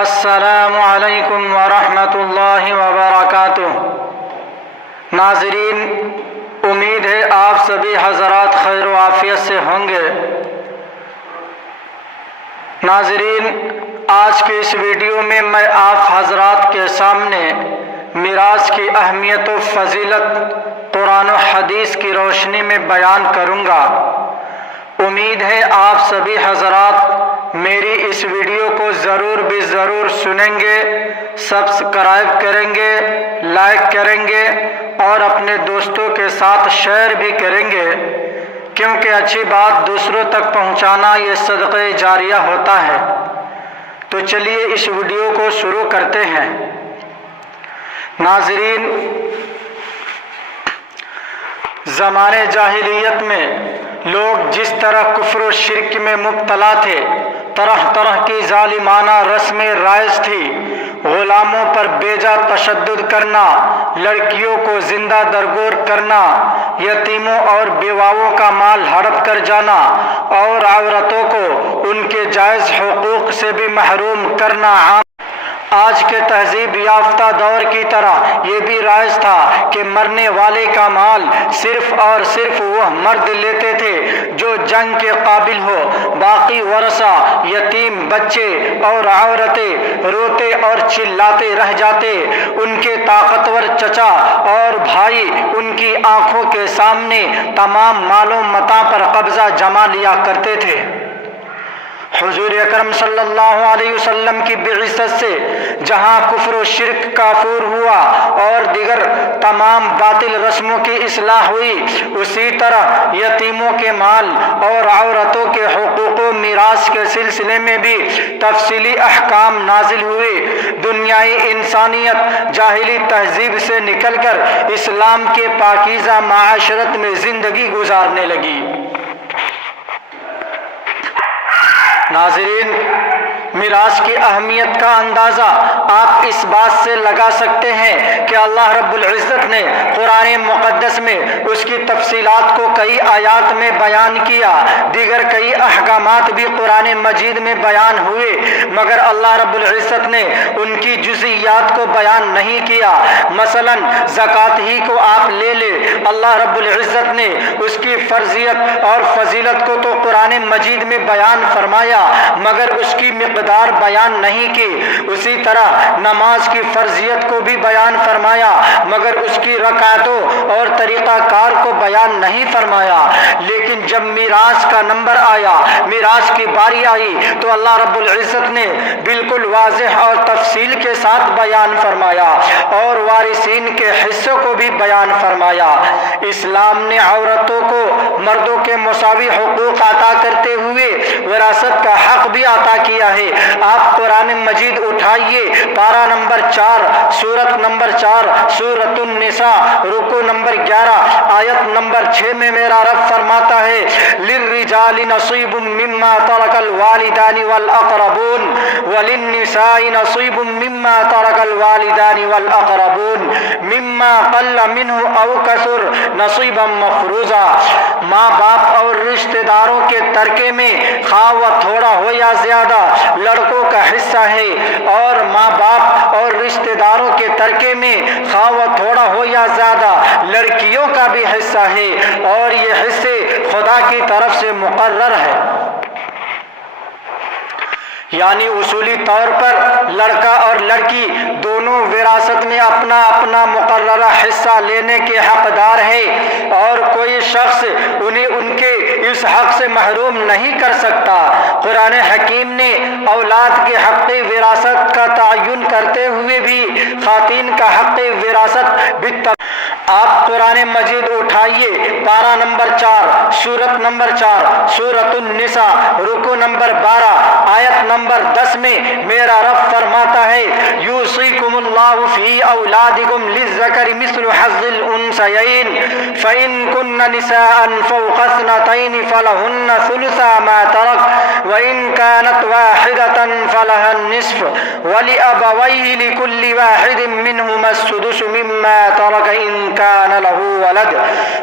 السلام علیکم ورحمۃ اللہ وبرکاتہ۔ ناظرین، امید ہے آپ سبھی حضرات خیر و عافیت سے ہوں گے۔ ناظرین، آج کے اس ویڈیو میں آپ حضرات کے سامنے میراث کی اہمیت و فضیلت قرآن و حدیث کی روشنی میں بیان کروں گا۔ امید ہے آپ سبھی حضرات میری اس ویڈیو کو ضرور سنیں گے، سبسکرائب کریں گے، لائک کریں گے اور اپنے دوستوں کے ساتھ شیئر بھی کریں گے، کیونکہ اچھی بات دوسروں تک پہنچانا یہ صدقہ جاریہ ہوتا ہے۔ تو چلیے اس ویڈیو کو شروع کرتے ہیں۔ ناظرین، زمانے جاہلیت میں لوگ جس طرح کفر و شرک میں مبتلا تھے، طرح طرح کی ظالمانہ رسمیں رائج تھی۔ غلاموں پر بیجا تشدد کرنا، لڑکیوں کو زندہ درگور کرنا، یتیموں اور بیواؤں کا مال ہڑپ کر جانا اور عورتوں کو ان کے جائز حقوق سے بھی محروم کرنا عام۔ آج کے تہذیب یافتہ دور کی طرح یہ بھی رائج تھا کہ مرنے والے کا مال صرف اور صرف وہ مرد لیتے تھے جو جنگ کے قابل ہو، باقی ورثہ، یتیم بچے اور عورتیں روتے اور چلاتے رہ جاتے۔ ان کے طاقتور چچا اور بھائی ان کی آنکھوں کے سامنے تمام مال و متاع پر قبضہ جما لیا کرتے تھے۔ حضور اکرم صلی اللہ علیہ وسلم کی بعثت سے جہاں کفر و شرک کافور ہوا اور دیگر تمام باطل رسموں کی اصلاح ہوئی، اسی طرح یتیموں کے مال اور عورتوں کے حقوق و میراث کے سلسلے میں بھی تفصیلی احکام نازل ہوئے۔ دنیائی انسانیت جاہلی تہذیب سے نکل کر اسلام کے پاکیزہ معاشرت میں زندگی گزارنے لگی۔ ناظرین، میراث کی اہمیت کا اندازہ آپ اس بات سے لگا سکتے ہیں کہ اللہ رب العزت نے قرآن مقدس میں اس کی تفصیلات کو کئی آیات میں بیان کیا، دیگر کئی احکامات بھی قرآن مجید میں بیان ہوئے، مگر اللہ رب العزت نے ان کی جزئیات کو بیان نہیں کیا۔ مثلا زکوٰۃ ہی کو آپ لے لیں، اللہ رب العزت نے اس کی فرضیت اور فضیلت کو تو قرآن مجید میں بیان فرمایا، مگر اس کی مقدار بیان نہیں کی۔ اسی طرح نماز کی فرضیت کو بھی بیان فرمایا، مگر اس کی رکعتوں اور طریقہ کار کو بیان نہیں فرمایا۔ لیکن جب میراث کا نمبر آیا، میراث کی باری آئی، تو اللہ رب العزت نے بالکل واضح اور تفصیل کے ساتھ بیان فرمایا اور وارثین کے حصوں کو بھی بیان فرمایا۔ اسلام نے عورتوں کو مردوں کے مساوی حقوق عطا کرتے ہوئے وراثت کا حق بھی عطا کیا ہے۔ آپ قرآن مجید اٹھائیے، پارہ نمبر 4، سورت نمبر 4، سورۃ النساء، رکوع نمبر 11، آیت نمبر 6 میں میرا رب فرماتا ہے: للرجال نصیب مما ترک الوالدان والاقربون وللنساء نصیب مما ترک الوالدان والاقربون مما قل منه او کثر نصیبا مفروضا۔ ماں باپ اور رشتہ داروں کے ترکے میں خواہ وہ تھوڑا ہو یا زیادہ لڑکوں کا حصہ ہے، اور ماں باپ اور رشتہ داروں کے ترکے میں خواہ وہ تھوڑا ہو یا زیادہ لڑکیوں کا بھی حصہ ہے، اور یہ حصے خدا کی طرف سے مقرر ہے۔ یعنی اصولی طور پر لڑکا اور لڑکی دونوں وراثت میں اپنا اپنا مقررہ حصہ لینے کے حقدار ہے، اور کوئی شخص انہیں ان کے اس حق سے محروم نہیں کر سکتا۔ قرآن حکیم نے اولاد کے حق وراثت کا تعین کرتے ہوئے بھی خواتین کا حق وراثت آپ قرآن مجید اٹھائیے، پارہ نمبر 4، سورت نمبر 4، سورۃ النساء، رکوع نمبر 12، آیت نمبر 10 میں میرا رب فرماتا ہے: یوصیکم اللہ فی اولادکم للذکر مثل حظ الانثیین فإن کن نساء فوق اثنتین فلہن ثلثا ما ترک وإن كانت واحدة فلها النصف ولأبويه لكل واحد منهما السدس مما ترك إن كان له ولد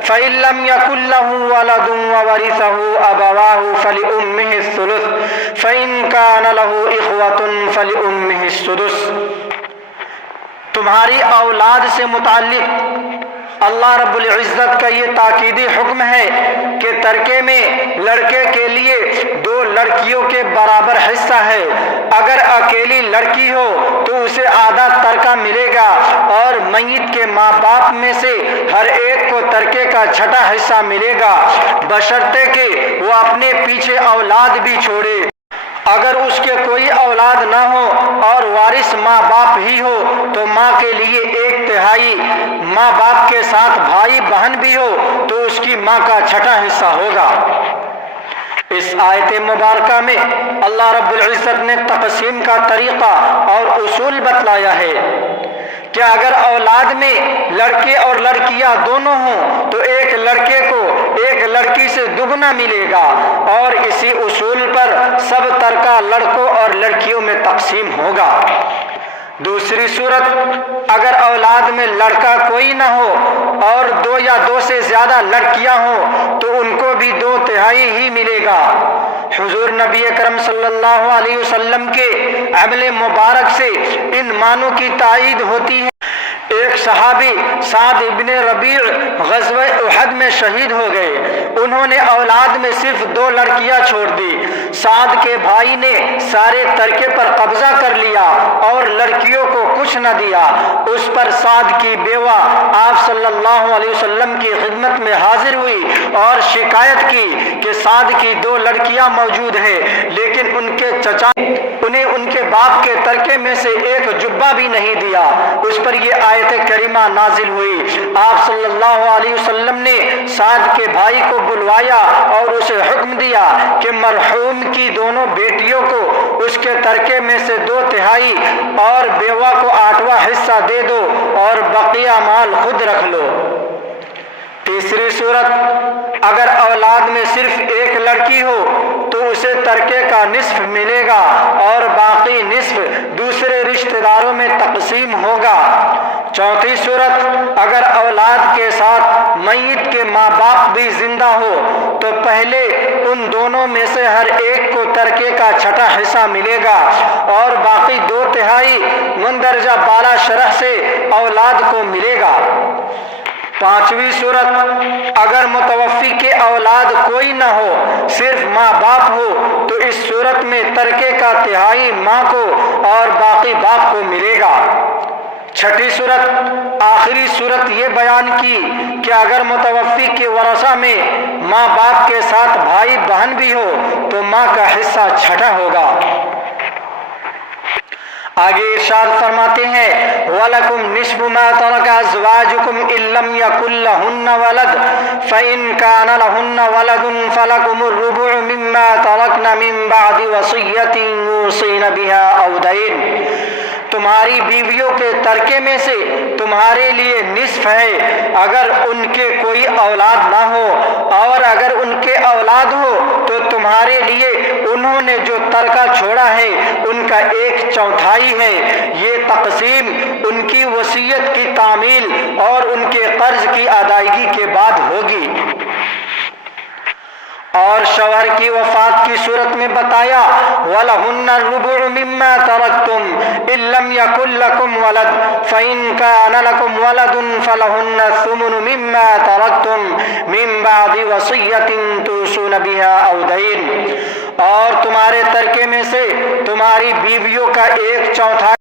فإن لم يكن له ولد وورثه أبواه فلأمه الثلث فإن كان وَلَهُ إِخْوَةٌ فَلِأُمِّهِ السُّدُسُ۔ تمہاری اولاد سے متعلق اللہ رب العزت کا یہ تاکیدی حکم ہے کہ ترکے میں لڑکے کے لیے 2 لڑکیوں کے برابر حصہ ہے۔ اگر اکیلی لڑکی ہو تو اسے آدھا ترکہ ملے گا، اور میت کے ماں باپ میں سے ہر ایک کو ترکے کا چھٹا حصہ ملے گا، بشرطے کہ وہ اپنے پیچھے اولاد بھی چھوڑے۔ اگر اس کے کوئی اولاد نہ ہو اور وارث ماں باپ ہی ہو تو ماں کے لیے 1/3، ماں باپ کے ساتھ بھائی بہن بھی ہو تو اس کی ماں کا چھٹا حصہ ہوگا۔ اس آیت مبارکہ میں اللہ رب العزت نے تقسیم کا طریقہ اور اصول بتلایا ہے کہ اگر اولاد میں لڑکے اور لڑکیاں دونوں ہوں تو ایک لڑکے کو ایک لڑکی سے دگنا ملے گا، اور اسی اصول پر سب ترکہ لڑکوں اور لڑکیوں میں تقسیم ہوگا۔ دوسری صورت، اگر اولاد میں لڑکا کوئی نہ ہو اور 2 یا 2 سے زیادہ لڑکیاں ہوں تو ان کو بھی 2/3 ہی ملے گا۔ حضور نبی اکرم صلی اللہ علیہ وسلم کے عمل مبارک سے ان معنوں کی تائید ہوتی ہے۔ ایک صحابی سعد ابن ربیع غزوہ احد میں شہید ہو گئے۔ انہوں نے اولاد میں صرف 2 لڑکیاں چھوڑ دی۔ سعد کے بھائی نے سارے ترکے پر قبضہ کر لیا اور لڑکیوں کو کچھ نہ دیا۔ اس پر سعد کی بیوہ آپ صلی اللہ علیہ وسلم کی خدمت میں حاضر ہوئی اور شکایت کی کہ سعد کی 2 لڑکیاں موجود ہیں، لیکن ان کے چچا نے انہیں ان کے باپ کے ترکے میں سے ایک جبہ بھی نہیں دیا۔ اس پر یہ آیت کریمہ نازل ہوئی۔ آپ صلی اللہ علیہ وسلم نے سعد کے بھائی کو بلوایا اور اسے حکم دیا کہ مرحوم کی دونوں بیٹیوں کو اس کے ترکے میں سے 2/3 اور بیوہ کو 8واں حصہ دے دو اور بقیہ مال خود رکھ لو۔ تیسری صورت، اگر اولاد میں صرف ایک لڑکی ہو تو اسے ترکے کا نصف ملے گا اور باقی نصف دوسرے رشتہ داروں میں تقسیم ہوگا۔ چوتھی صورت، اگر اولاد کے ساتھ میت کے ماں باپ بھی زندہ ہو تو پہلے ان دونوں میں سے ہر ایک کو ترکے کا چھٹا حصہ ملے گا اور باقی 2/3 مندرجہ بالا شرح سے اولاد کو ملے گا۔ پانچویں صورت، اگر متوفی کے اولاد کوئی نہ ہو، صرف ماں باپ ہو تو اس صورت میں ترکے کا 1/3 ماں کو اور باقی باپ کو ملے گا۔ چھٹی صورت، آخری صورت یہ بیان کی کہ اگر متوفی کے ورثہ میں ماں باپ کے ساتھ بھائی بہن بھی ہو تو ماں کا حصہ چھٹا ہوگا۔ آگے ارشاد فرماتے ہیں وَلَكُمْ نِصْفُ مَا تَرَكَ أَزْوَاجُكُمْ إِن لَّمْ يَكُن لَّهُنَّ وَلَدٌ فَإِن كَانَ لَهُنَّ وَلَدٌ فَلَكُمُ الرُّبُعُ مِمَّا تَرَكْنَ مِن بَعْدِ وَصِيَّةٍ يُوصِينَ بِهَا أَوْ دَيْنٍ۔ تمہاری بیویوں کے ترکے میں سے تمہارے لیے نصف ہے اگر ان کے کوئی اولاد نہ ہو، اور اگر ان کے اولاد ہو تو تمہارے لیے انہوں نے جو ترکہ چھوڑا ہے ان کا 1/4 ہے۔ یہ تقسیم ان کی وصیت کی تعمیل اور ان کے قرض کی ادائیگی کے بعد ہوگی۔ اور شوہر کی وفات کی صورت میں بتایا وَلَهُنَّ الرُّبُعُ مِمَّا تَرَكْتُمْ إِن لَّمْ يَكُن لَّكُمْ وَلَدٌ فَإِن كَانَ لَكُمْ وَلَدٌ فَلَهُنَّ الثُّمُنُ مِمَّا تَرَكْتُمْ مِن بَعْدِ وَصِيَّةٍ تُوصُونَ بِهَا أَوْ دَيْنٍ۔ اور تمہارے ترکے میں سے تمہاری بیویوں کا 1/4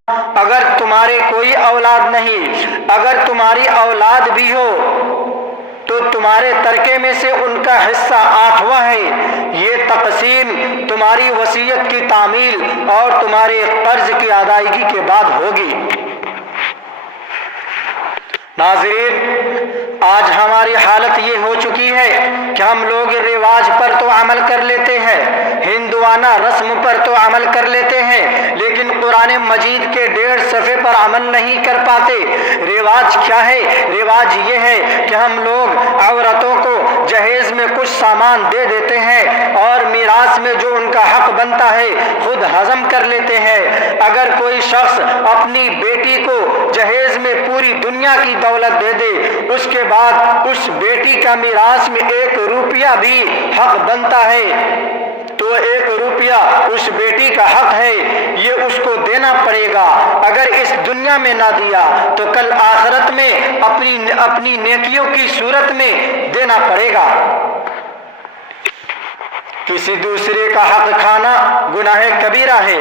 اگر تمہارے کوئی اولاد نہیں، اگر تمہاری اولاد بھی ہو تو تمہارے ترکے میں سے ان کا حصہ 8واں ہے۔ یہ تقسیم تمہاری وصیت کی تعمیل اور تمہارے قرض کی ادائیگی کے بعد ہوگی۔ ناظرین، آج ہماری حالت یہ ہو چکی ہے کہ ہم لوگ رواج پر تو عمل کر لیتے ہیں، ہندوانہ رسم پر تو عمل کر لیتے ہیں، لیکن قرآن مجید کے 1.5 صفحے پر عمل نہیں کر پاتے۔ رواج کیا ہے؟ رواج یہ ہے کہ ہم لوگ عورتوں کو جہیز میں کچھ سامان دے دیتے ہیں اور میراث میں جو ان کا حق بنتا ہے خود ہضم کر لیتے ہیں۔ اگر کوئی شخص اپنی بیٹی کو جہیز میں پوری دنیا کی دولت دے دے، اس کے بعد اس بیٹی کا میراث میں 1 روپیہ بھی حق بنتا ہے تو تو 1 روپیہ اس بیٹی کا حق ہے، یہ اس کو دینا پڑے گا۔ اگر اس دنیا میں نہ دیا تو کل آخرت میں اپنی نیکیوں کی صورت میں دینا پڑے گا۔ کسی دوسرے کا حق کھانا گناہ کبیرہ ہے،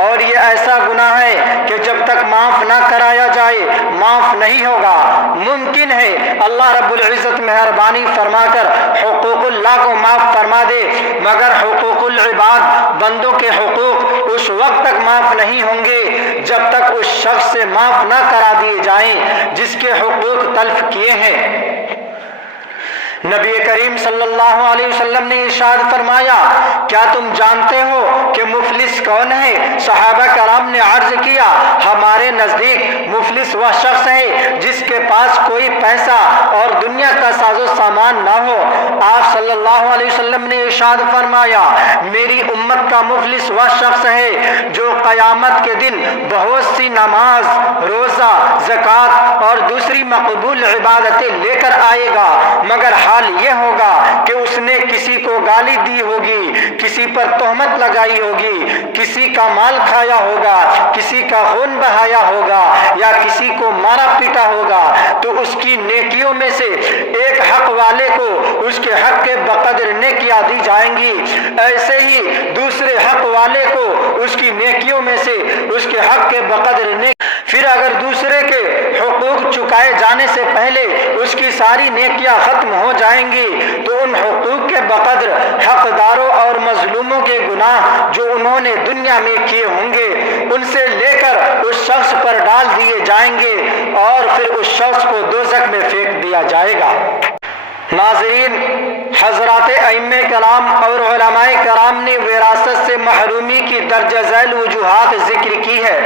اور یہ ایسا گناہ ہے کہ جب تک معاف نہ کرایا جائے معاف نہیں ہوگا۔ ممکن ہے اللہ رب العزت مہربانی فرما کر حقوق اللہ کو معاف فرما دے، مگر حقوق العباد، بندوں کے حقوق اس وقت تک معاف نہیں ہوں گے جب تک اس شخص سے معاف نہ کرا دیے جائیں جس کے حقوق تلف کیے ہیں۔ نبی کریم صلی اللہ علیہ وسلم نے ارشاد فرمایا، کیا تم جانتے ہو کہ مفلس کون ہے؟ صحابہ کرام نے عرض کیا، ہمارے نزدیک مفلس وہ شخص ہے جس کے پاس کوئی پیسہ اور دنیا کا ساز و سامان نہ ہو۔ آپ صلی اللہ علیہ وسلم نے ارشاد فرمایا، میری امت کا مفلس وہ شخص ہے جو قیامت کے دن بہت سی نماز، روزہ، زکوٰۃ اور دوسری مقبول عبادتیں لے کر آئے گا، مگر حال یہ ہوگا کہ اس نے کسی کو گالی دی ہوگی، کسی پر تہمت لگائی ہوگی، کسی کا مال کھایا ہوگا، کسی کا خون بہایا ہوگا یا کسی کو مارا پیٹا ہوگا، تو اس کی نیکیوں میں سے ایک حق والے کو اس کے حق کے بقدر نیکیاں دی جائیں گی، ایسے ہی دوسرے حق والے کو اس کی نیکیوں میں سے اس کے حق کے بقدر پھر اگر دوسرے کے حقوق چکائے جانے سے پہلے اس کی ساری نیکیاں ختم ہو جائیں گی تو ان حقوق کے بقدر حقداروں اور مظلوموں کے گناہ جو انہوں نے دنیا میں کیے ہوں گے ان سے لے کر اس شخص پر ڈال دیے جائیں گے اور پھر اس شخص کو دوزخ میں پھینک دیا جائے گا۔ ناظرین، حضرات ائمہ کرام اور علماء کرام نے وراثت سے محرومی کی درجہ ذیل وجوہات ذکر کی ہے۔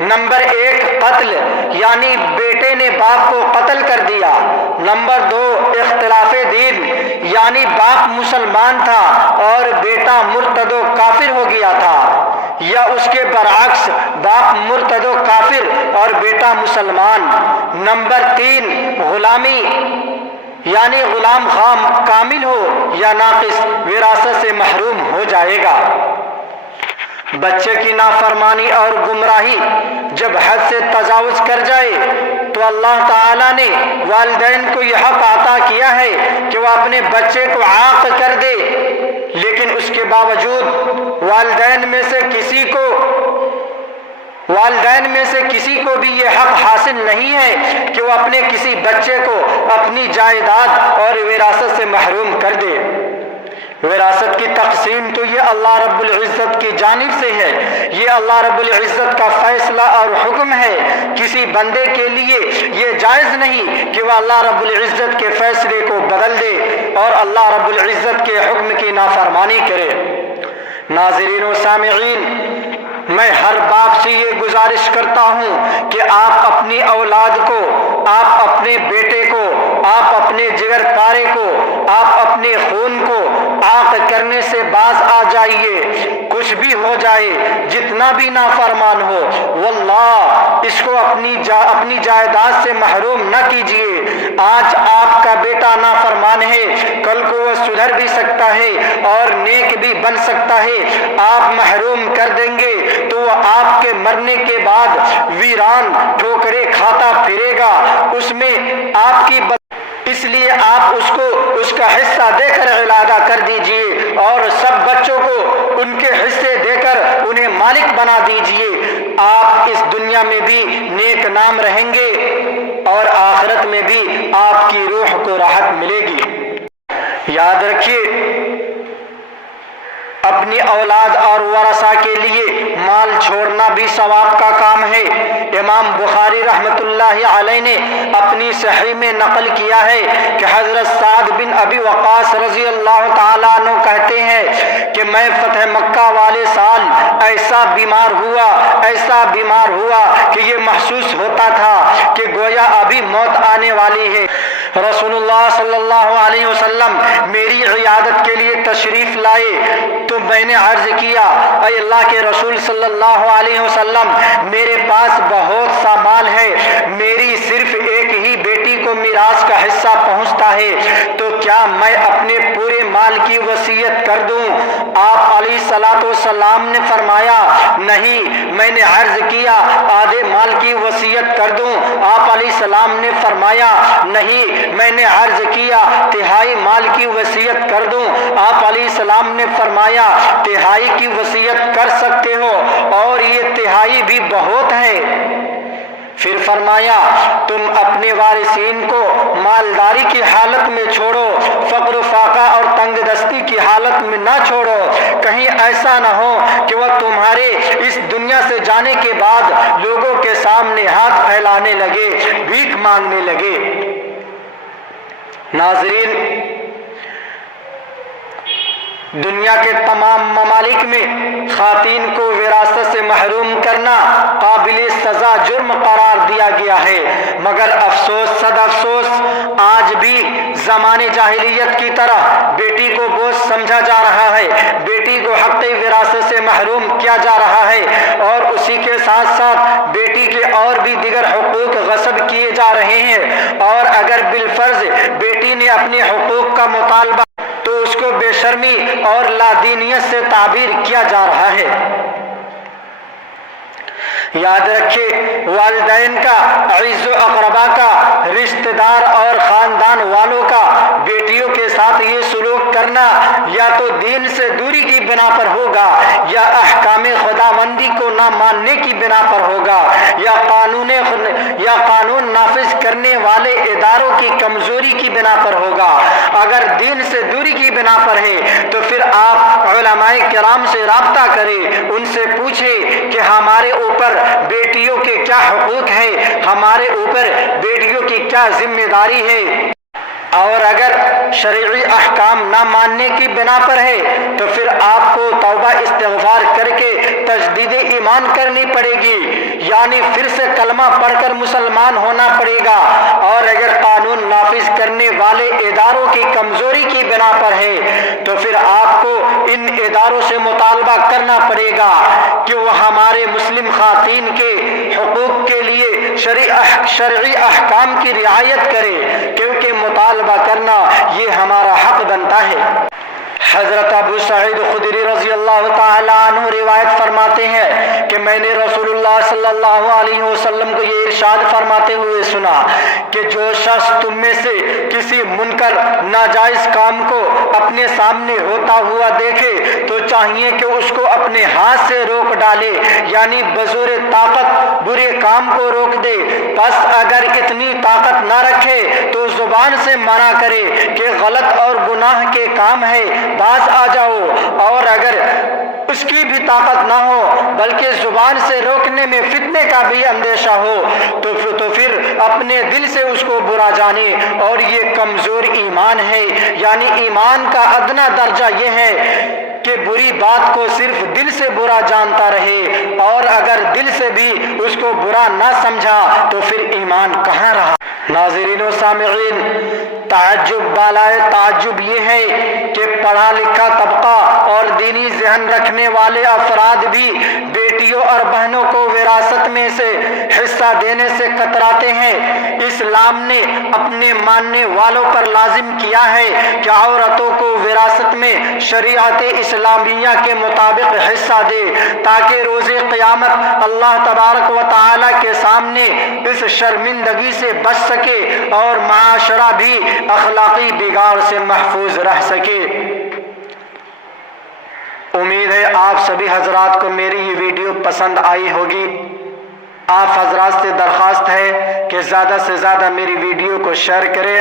نمبر 1 قتل، یعنی بیٹے نے باپ کو قتل کر دیا۔ نمبر 2 اختلاف دین، یعنی باپ مسلمان تھا اور بیٹا مرتد و کافر ہو گیا تھا، یا اس کے برعکس باپ مرتد و کافر اور بیٹا مسلمان۔ نمبر 3 غلامی، یعنی غلام خام کامل ہو یا ناقص وراثت سے محروم ہو جائے گا۔ بچے کی نافرمانی اور گمراہی جب حد سے تجاوز کر جائے تو اللہ تعالیٰ نے والدین کو یہ حق عطا کیا ہے کہ وہ اپنے بچے کو عاق کر دے، لیکن اس کے باوجود والدین میں سے کسی کو بھی یہ حق حاصل نہیں ہے کہ وہ اپنے کسی بچے کو اپنی جائیداد اور وراثت سے محروم کر دے۔ وراثت کی تقسیم تو یہ اللہ رب العزت کی جانب سے ہے، یہ اللہ رب العزت کا فیصلہ اور حکم ہے۔ کسی بندے کے لیے یہ جائز نہیں کہ وہ اللہ رب العزت کے فیصلے کو بدل دے اور اللہ رب العزت کے حکم کی نافرمانی کرے۔ ناظرین و سامعین، میں ہر باپ سے یہ گزارش کرتا ہوں کہ آپ اپنی اولاد کو، آپ اپنے بیٹے کو، آپ اپنے جگر پارے کو، آپ اپنے خون کو عاق کرنے سے باز آ جائیے۔ کچھ بھی ہو جائے، جتنا بھی نافرمان ہو، واللہ اس کو اپنی جائیداد سے محروم نہ کیجیے۔ آج آپ کا بیٹا نافرمان ہے، کل کو وہ سدھر بھی سکتا ہے اور نیک بھی بن سکتا ہے۔ آپ محروم کر دیں گے تو وہ آپ کے مرنے کے بعد ویران ٹھوکریں کھاتا پھرے گا، اس میں آپ کی اس لیے آپ اس کو اس کا حصہ دے کر علیحدہ کر دیجئے اور سب بچوں کو ان کے حصے دے کر انہیں مالک بنا دیجئے۔ آپ اس دنیا میں بھی نیک نام رہیں گے اور آخرت میں بھی آپ کی روح کو راحت ملے گی۔ یاد رکھیے، اپنی اولاد اور ورثہ کے لیے مال چھوڑنا بھی ثواب کا کام ہے۔ امام بخاری رحمۃ اللہ علیہ نے اپنی صحیح میں نقل کیا ہے کہ حضرت سعد بن ابی وقاص رضی اللہ تعالیٰ عنہ کہتے ہیں کہ میں فتح مکہ والے سال ایسا بیمار ہوا کہ یہ محسوس ہوتا تھا کہ گویا ابھی موت آنے والی ہے۔ رسول اللہ صلی اللہ علیہ وسلم میری عیادت کے لیے تشریف لائے تو میں نے عرض کیا، اے اللہ کے رسول صلی اللہ علیہ وسلم، میرے پاس بہت سا مال ہے، میری صرف ایک ہی بیٹی کو میراث کا حصہ پہنچتا ہے تو کیا میں اپنے پورے مال کی وصیت کر دوں؟ آپ علیہ السلام نے فرمایا نہیں۔ میں نے عرض کیا آدھے مال کی وصیت کر دوں؟ آپ علیہ السلام نے فرمایا نہیں۔ میں نے عرض کیا تہائی مال کی وصیت کر دوں؟ آپ علیہ السلام نے فرمایا تہائی کی وصیت کر سکتے ہو، اور یہ تہائی بھی بہت ہے۔ پھر فرمایا تم اپنے وارثین کو مالداری کی حالت میں چھوڑو، فقر و فاقہ اور تنگ دستی کی حالت میں نہ چھوڑو، کہیں ایسا نہ ہو کہ وہ تمہارے اس دنیا سے جانے کے بعد لوگوں کے سامنے ہاتھ پھیلانے لگے، بھیک مانگنے لگے۔ ناظرین، دنیا کے تمام ممالک میں خواتین کو وراثت سے محروم کرنا قابل سزا جرم قرار دیا گیا ہے، مگر افسوس صد افسوس آج بھی زمانے جاہلیت کی طرح بیٹی کو بوجھ سمجھا جا رہا ہے، بیٹی کو حق وراثت سے محروم کیا جا رہا ہے، اور اسی کے ساتھ ساتھ بیٹی کے اور بھی دیگر حقوق غصب کیے جا رہے ہیں، اور اگر بالفرض بیٹی نے اپنے حقوق کا مطالبہ تو اس کو بے شرمی اور لادینیت سے تعبیر کیا جا رہا ہے۔ یاد رکھے والدین کا، عزیز و اقربا کا، رشتہ دار اور خاندان والوں کا بیٹیوں کے ساتھ یہ سلوک کرنا یا تو دین سے دوری کی بنا پر ہوگا، یا احکام خداوندی کو نہ ماننے کی بنا پر ہوگا، یا قانون نافذ کرنے والے اداروں کی کمزوری کی بنا پر ہوگا۔ اگر دین سے دوری کی بنا پر ہے تو پھر آپ علماء کرام سے رابطہ کریں، ان سے پوچھیں کہ ہمارے اوپر بیٹیوں کے کیا حقوق ہیں، ہمارے اوپر بیٹیوں کی کیا ذمہ داری ہے، اور اگر شرعی احکام نہ ماننے کی بنا پر ہے تو پھر آپ کو توبہ استغفار کر کے تجدید ایمان کرنی پڑے گی، یعنی پھر سے کلمہ پڑھ کر مسلمان ہونا پڑے گا۔ اور اگر قانون نافذ کرنے والے اداروں کی کمزوری کی بنا پر ہے تو پھر آپ کو ان اداروں سے مطالبہ کرنا پڑے گا کہ وہ ہمارے مسلم خواتین کے حقوق کے لیے شرعی احکام کی رعایت کرے، کیونکہ مطالبہ کرنا یہ ہمارا حق بنتا ہے۔ حضرت ابو سعید خدری رضی اللہ تعالی عنہ روایت فرماتے ہیں کہ میں نے رسول اللہ صلی اللہ علیہ وسلم کو یہ ارشاد فرماتے ہوئے سنا کہ جو شخص تم میں سے کسی منکر ناجائز کام کو اپنے سامنے ہوتا ہوا دیکھے تو چاہیے کہ اس کو اپنے ہاتھ سے روک ڈالے، یعنی بزور طاقت برے کام کو روک دے۔ پس اگر اتنی طاقت نہ رکھے تو زبان سے منع کرے کہ غلط اور گناہ کے کام ہے، باز آ جاؤ، اور اگر اس کی بھی طاقت نہ ہو بلکہ زبان سے روکنے میں فتنے کا بھی اندیشہ ہو تو پھر اپنے دل سے اس کو برا جانے، اور یہ کمزور ایمان ہے، یعنی ایمان کا ادنا درجہ یہ ہے کہ بری بات کو صرف دل سے برا جانتا رہے، اور اگر دل سے بھی اس کو برا نہ سمجھا تو پھر ایمان کہاں رہا۔ ناظرین و سامعین، تعجب بالائے تعجب یہ ہے کہ پڑھا لکھا طبقہ اور دینی ذہن رکھنے والے افراد بھی بیٹیوں اور بہنوں کو وراثت میں سے حصہ دینے سے کتراتے ہیں۔ اسلام نے اپنے ماننے والوں پر لازم کیا ہے کہ عورتوں کو وراثت میں شریعت اسلامیہ کے مطابق حصہ دے، تاکہ روز قیامت اللہ تبارک و تعالی کے سامنے اس شرمندگی سے بچ سکے اور معاشرہ بھی اخلاقی بگاڑ سے محفوظ رہ سکے۔ امید ہے آپ سبھی حضرات کو میری یہ ویڈیو پسند آئی ہوگی۔ آپ حضرات سے درخواست ہے کہ زیادہ سے زیادہ میری ویڈیو کو شیئر کریں۔